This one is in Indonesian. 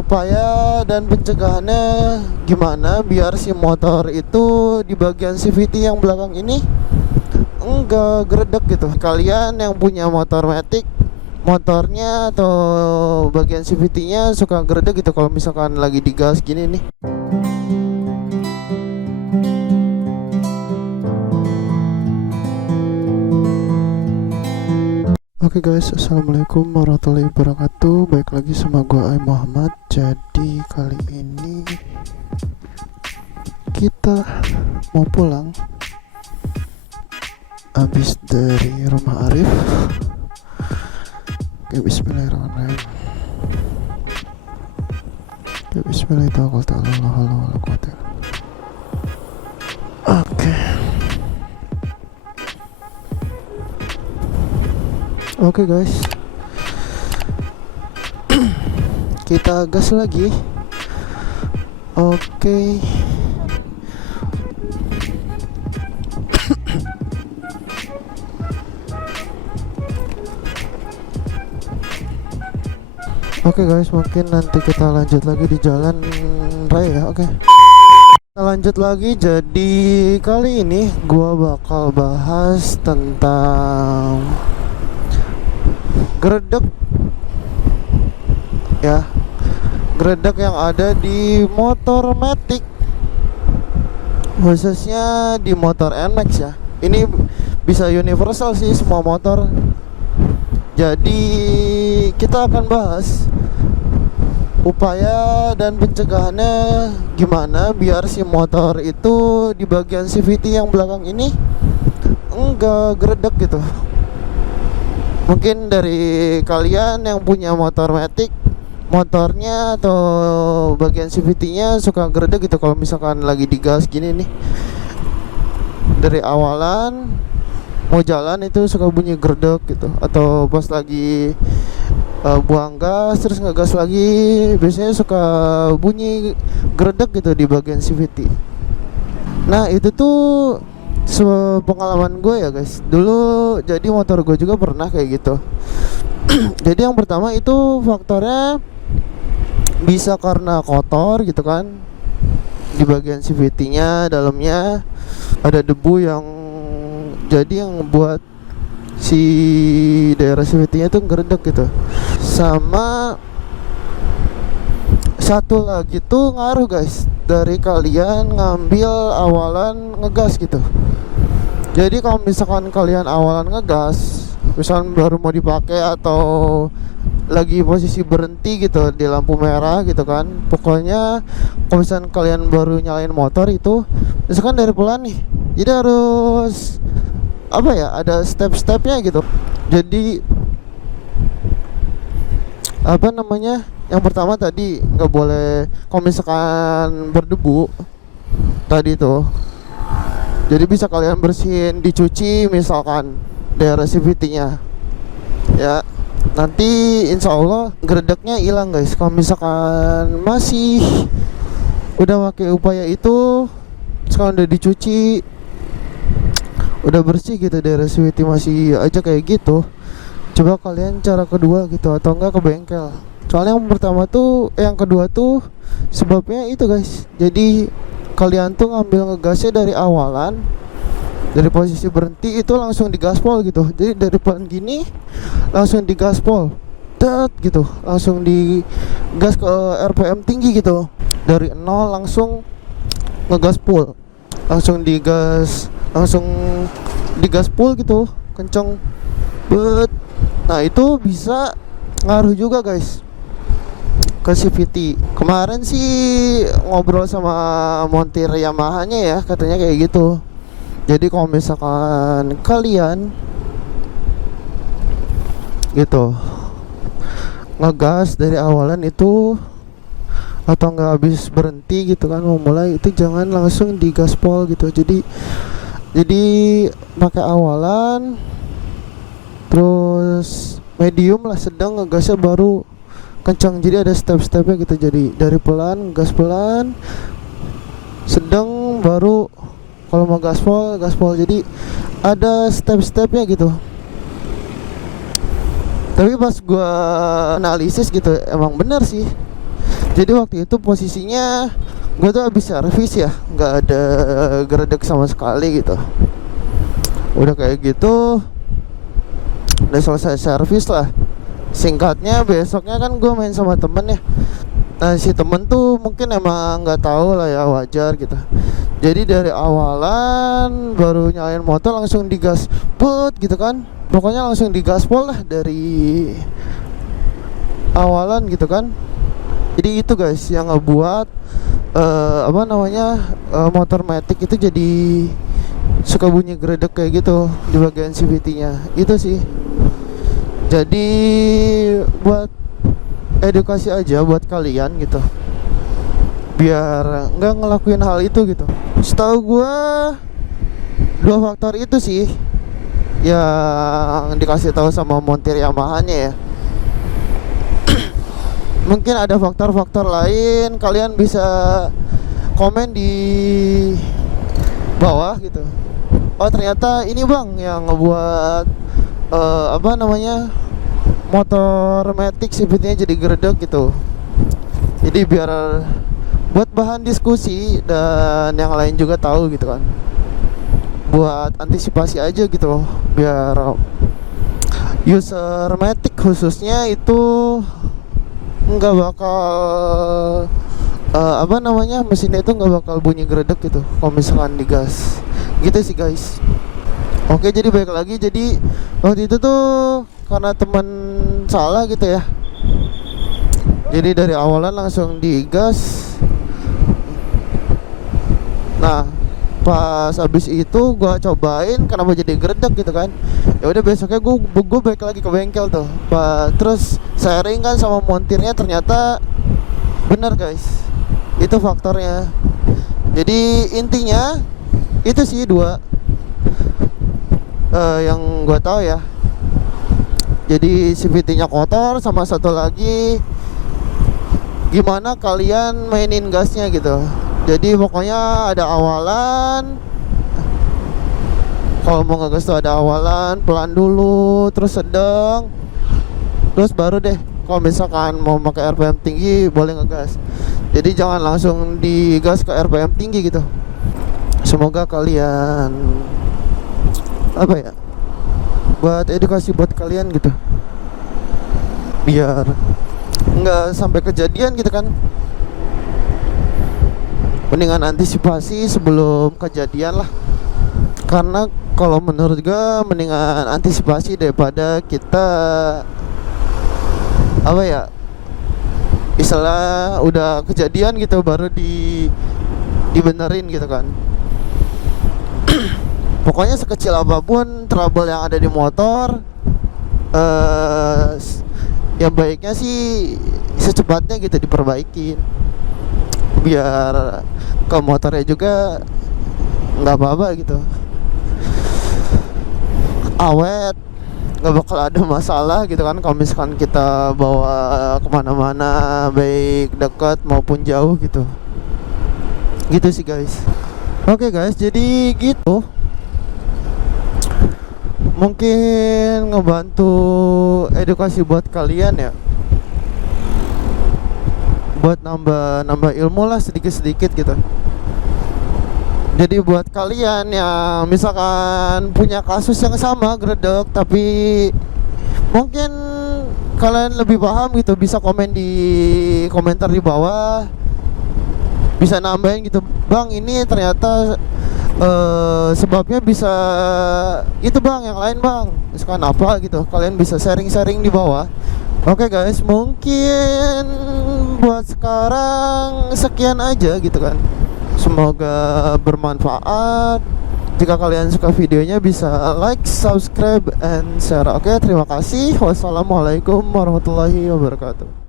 upaya dan pencegahannya gimana biar si motor itu di bagian CVT yang belakang ini enggak geredek gitu. Kalian yang punya motor matic, motornya atau bagian CVT-nya suka geredek gitu kalau misalkan lagi digas gini nih. Oke guys, assalamualaikum warahmatullahi wabarakatuh. Baik lagi sama gua Muhammad. Jadi kali ini kita mau pulang habis dari rumah Arif. Oke, bismillahirrahmanirrahim. Oke, bismillahirrahmanirrahim. Oke. Oke guys, kita gas lagi. Oke. Oke guys, mungkin nanti kita lanjut lagi di jalan raya. Oke. Kita lanjut lagi. Jadi kali ini gua bakal bahas tentang geredek ya, geredek yang ada di motor matic, khususnya di motor NMAX ya. Ini bisa universal sih, semua motor. Jadi kita akan bahas upaya dan pencegahannya gimana biar si motor itu di bagian CVT yang belakang ini enggak geredek gitu. Mungkin dari kalian yang punya motor matic, motornya atau bagian CVT-nya suka geredek gitu kalau misalkan lagi digas gini nih. Dari awalan mau jalan itu suka bunyi geredek gitu, atau pas lagi buang gas terus ngegas lagi biasanya suka bunyi geredek gitu di bagian CVT. Nah itu tuh pengalaman gue ya guys. Dulu jadi motor gue juga pernah kayak gitu. Jadi yang pertama itu faktornya bisa karena kotor gitu kan. Di bagian CVT-nya dalamnya ada debu yang jadi yang buat si daerah CVT-nya tuh geredek gitu. Sama satu lagi tuh ngaruh guys, dari kalian ngambil awalan ngegas gitu. Jadi kalau misalkan kalian awalan ngegas, misalkan baru mau dipakai atau lagi posisi berhenti gitu di lampu merah gitu kan, pokoknya kalau misalkan kalian baru nyalain motor itu misalkan dari pelan nih, jadi harus apa ya, ada step-stepnya gitu. Jadi apa namanya, yang pertama tadi nggak boleh kalau misalkan berdebu tadi tuh, jadi bisa kalian bersihin, dicuci misalkan daerah CVT-nya ya, nanti insya Allah geredeknya hilang guys. Kalau misalkan masih udah pakai upaya itu, sekarang udah dicuci, udah bersih gitu daerah CVT masih aja kayak gitu, coba kalian cara kedua gitu, atau enggak ke bengkel. Soalnya yang pertama tuh, yang kedua tuh sebabnya itu guys. Jadi kalian tuh ngambil ngegasnya dari awalan, dari posisi berhenti itu langsung digaspol gitu. Jadi dari pelan gini langsung digaspol, tet gitu, langsung digas ke RPM tinggi gitu. Dari 0 langsung ngegaspol, langsung digaspol gitu, kenceng bet. Nah itu bisa ngaruh juga guys ke CVT. Kemarin sih ngobrol sama montir Yamaha-nya ya, katanya kayak gitu. Jadi kalau misalkan kalian gitu ngegas dari awalan itu, atau nggak habis berhenti gitu kan, mau mulai itu jangan langsung digaspol gitu. Jadi pakai awalan, terus medium lah, sedang ngegasnya baru kencang. Jadi ada step-stepnya gitu. Jadi dari pelan, gas pelan, sedang, baru kalau mau gaspol. Jadi ada step-stepnya gitu. Tapi pas gua analisis gitu, emang bener sih. Jadi waktu itu posisinya gue tuh habis servis ya, nggak ada geredek sama sekali gitu. Udah kayak gitu, udah selesai servis lah. Singkatnya besoknya kan gue main sama temen ya. Nah si temen tuh mungkin emang nggak tahu lah ya, wajar gitu. Jadi dari awalan baru nyalain motor langsung digas put gitu kan. Pokoknya langsung digaspol lah dari awalan gitu kan. Jadi itu guys yang ngebuat motor matic itu jadi suka bunyi geredek kayak gitu di bagian CVT-nya. Itu sih. Jadi buat edukasi aja buat kalian gitu, biar nggak ngelakuin hal itu gitu. Setahu gue 2 faktor itu sih yang dikasih tahu sama montir Yamaha-nya ya. Mungkin ada faktor-faktor lain, kalian bisa komen di bawah gitu. Oh ternyata ini bang yang ngebuat motor matic CVT-nya jadi geredek gitu. Jadi biar buat bahan diskusi dan yang lain juga tahu gitu kan, buat antisipasi aja gitu, biar user matic khususnya itu nggak bakal mesinnya itu nggak bakal bunyi geredek gitu kalau misalkan digas gitu sih guys. Oke, jadi balik lagi. Jadi waktu itu tuh karena teman salah gitu ya, jadi dari awalan langsung digas. Nah pas abis itu gua cobain kenapa jadi geredek gitu kan. Ya udah besoknya gua balik lagi ke bengkel tuh, terus sharing kan sama montirnya, ternyata bener guys, itu faktornya. Jadi intinya itu sih dua yang gua tahu ya. Jadi CVT-nya kotor, sama satu lagi gimana kalian mainin gasnya gitu. Jadi pokoknya ada awalan, kalau mau ngegas tuh ada awalan, pelan dulu, terus sedang, terus baru deh kalau misalkan mau pakai RPM tinggi boleh ngegas. Jadi jangan langsung digas ke RPM tinggi gitu. Semoga kalian buat edukasi buat kalian gitu, biar nggak sampai kejadian gitu kan. Mendingan antisipasi sebelum kejadian lah. Karena kalau menurut gue mendingan antisipasi daripada kita istilah udah kejadian gitu baru dibenerin gitu kan. Pokoknya sekecil apapun trouble yang ada di motor, yang baiknya sih secepatnya gitu diperbaikin, biar ke motornya juga nggak apa-apa gitu, awet, nggak bakal ada masalah gitu kan kalau misalkan kita bawa kemana-mana, baik dekat maupun jauh gitu. Gitu sih guys. Oke guys, jadi gitu, mungkin ngebantu edukasi buat kalian ya, buat nambah ilmu lah sedikit-sedikit gitu. Jadi buat kalian yang misalkan punya kasus yang sama geredek, tapi mungkin kalian lebih paham gitu, bisa komen di komentar di bawah, bisa nambahin gitu, bang ini ternyata sebabnya bisa itu bang, yang lain bang, misalkan apa gitu, kalian bisa sharing-sharing di bawah. Oke guys, mungkin buat sekarang sekian aja gitu kan. Semoga bermanfaat. Jika kalian suka videonya bisa like, subscribe, and share. Oke, terima kasih. Wassalamualaikum warahmatullahi wabarakatuh.